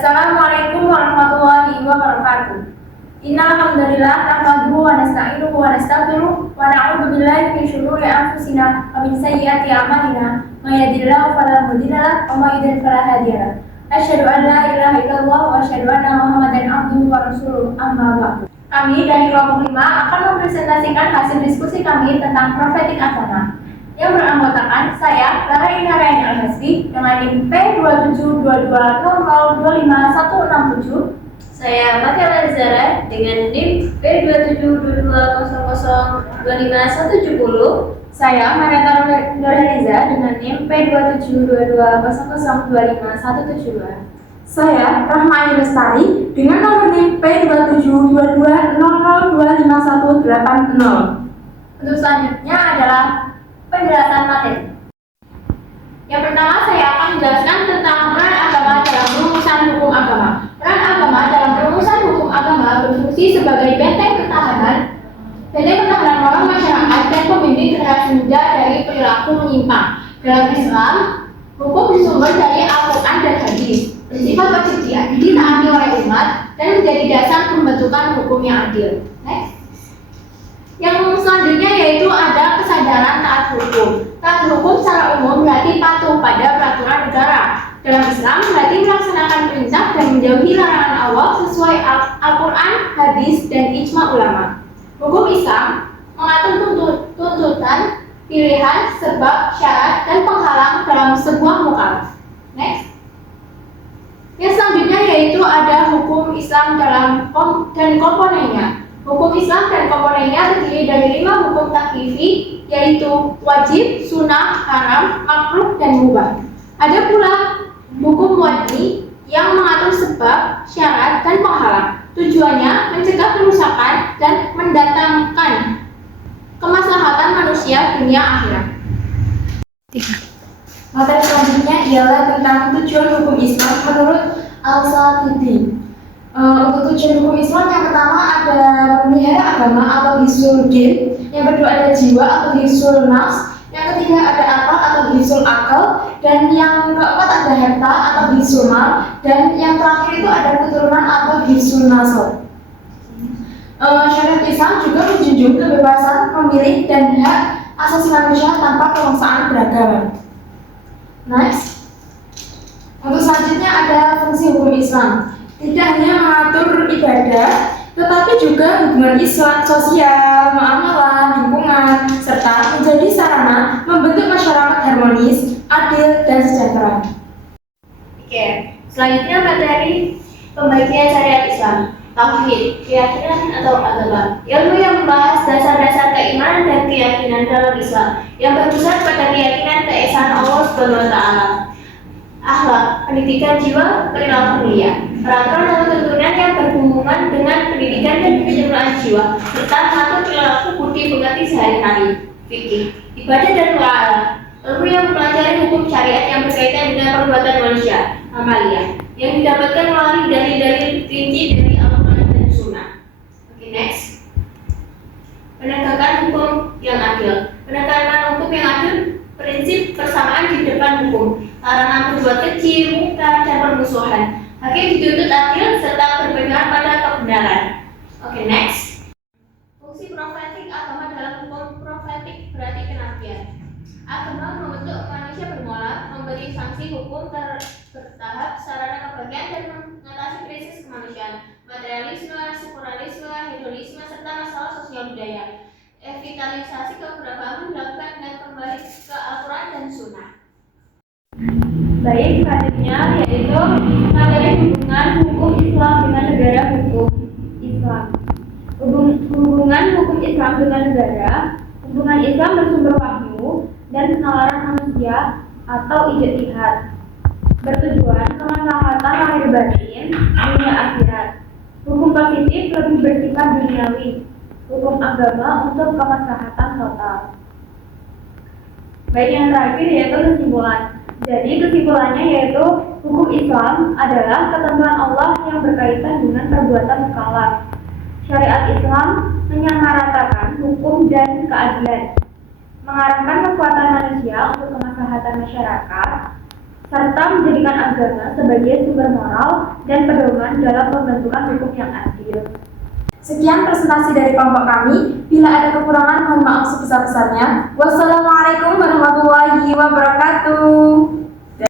Assalamualaikum warahmatullahi wabarakatuh. Innal hamdalillah nahmaduhu wa nasta'inuhu wa nastaghfiruh wa na'udzu billahi min shururi anfusina wa min sayyiati a'malina. May yahdihillahu fala mudilla lahu wa may yudlil fala hadiya lahu. Asyhadu an la ilaha illallah wa asyhadu anna Muhammadan abduhu wa rasuluh. Amma ba'du. Kami dari kelompok 5 akan mempresentasikan hasil diskusi kami tentang prophetic agama yang beranggotakan saya, Lara Inaraini Al-Hasbi, dengan NIM P272200251167. Saya Makia Zara dengan NIM P272200251170. Saya Mariata Nurhaliza dengan NIM P272200251172. Saya Rahma Lestari dengan nomor NIM P272200251180. Untuk selanjutnya adalah penjelasan materi. Yang pertama, saya akan menjelaskan tentang peran agama dalam perumusan hukum agama. Peran agama dalam perumusan hukum agama berfungsi sebagai benteng pertahanan moral masyarakat dan pembimbing generasi muda dari perilaku menyimpang. Dalam Islam, hukum bersumber dari Al-Quran dan Hadis, bersifat wajib ditaati oleh umat dan menjadi dasar pembentukan hukum yang adil. Next. Yang selanjutnya yaitu ada kesadaran taat hukum. Taat hukum secara umum berarti patuh pada peraturan negara. Dalam Islam berarti melaksanakan perintah dan menjauhi larangan Allah sesuai Al-Quran, Hadis, dan ijma ulama. Hukum Islam mengatur tuntutan, pilihan, sebab, syarat, dan penghalang dalam sebuah mukallaf. Next. Yang selanjutnya yaitu ada hukum Islam dan komponennya. Hukum Islam dan komponennya terdiri dari 5 hukum taklifi, yaitu wajib, sunnah, haram, makruh, dan mubah. Ada pula hukum wad'i yang mengatur sebab, syarat, dan penghalang. Tujuannya mencegah kerusakan dan mendatangkan kemaslahatan manusia dunia akhirat. Materi selanjutnya ialah tentang tujuan hukum Islam menurut Al-Satibi. Untuk tujuan hukum Islam yang pertama ada memelihara agama atau hifzul din, yang kedua ada jiwa atau hifzul nafs, yang ketiga ada akal atau hifzul akal, dan yang keempat ada harta atau hifzul mal, dan yang terakhir itu ada keturunan atau hifzul nasl. Syariat Islam juga menjunjung kebebasan memilih dan hak asasi manusia tanpa pemaksaan beragama. Next. Untuk selanjutnya ada fungsi hukum Islam. Tidak hanya mengatur ibadah, tetapi juga hubungan Islam, sosial, muamalah, lingkungan, serta menjadi sarana membentuk masyarakat harmonis, adil, dan sejahtera. Oke, selanjutnya materi pembagian syariat Islam. Tauhid, keyakinan atau agama. Ilmu yang membahas dasar-dasar keimanan dan keyakinan dalam Islam yang berpusat pada keyakinan keesaan Allah Subhanahu wa Ta'ala. Akhlak, pendidikan jiwa, perilaku mulia. Peraturan dan tuntunan yang berhubungan dengan pendidikan dan penyempurnaan jiwa serta mengatur perilaku budi pekerti sehari-hari. Fikih, ibadah dan muamalah. Ilmu yang mempelajari hukum syariat yang berkaitan dengan perbuatan manusia. Amalia, yang didapatkan melalui dalil-dalil rinci dari Al-Quran dan Sunnah. Oke, next. Penegakan hukum yang adil. Penegakan hukum yang adil prinsip persamaan di depan hukum, larangan berbuat keji, mungkar, dan permusuhan. Hakim dituntut adil serta berpegang pada kebenaran. Oke, next. Fungsi profetik agama dalam hukum profetik berarti kenabian. Agama membentuk manusia bermoral, memberi sanksi hukum bertahap, sarana kebahagiaan, dan mengatasi krisis kemanusiaan, materialisme, sekularisme, hedonisme, serta masalah sosial budaya. Revitalisasi keberagaman dilakukan dengan kembali ke Al-Quran dan Sunnah. Baik, selanjutnya yaitu materi hubungan hukum Islam dengan negara hukum Islam. Hubungan hukum Islam dengan negara. Hubungan Islam bersumber wahyu dan penalaran manusia atau ijtihad, bertujuan kemaslahatan lahir batin dunia akhirat. Hukum positif lebih bersifat duniawi. Hukum agama untuk kemaslahatan total. Baik, yang terakhir yaitu kesimpulan. Jadi kesimpulannya yaitu hukum Islam adalah ketentuan Allah yang berkaitan dengan perbuatan mukallaf. Syariat Islam menyamaratakan hukum dan keadilan, mengarahkan kekuatan manusia untuk kemaslahatan masyarakat, serta menjadikan agama sebagai sumber moral dan pedoman dalam pembentukan hukum yang adil. Sekian presentasi dari kelompok kami. Bila ada kekurangan, mohon maaf sebesar-besarnya. Wassalamualaikum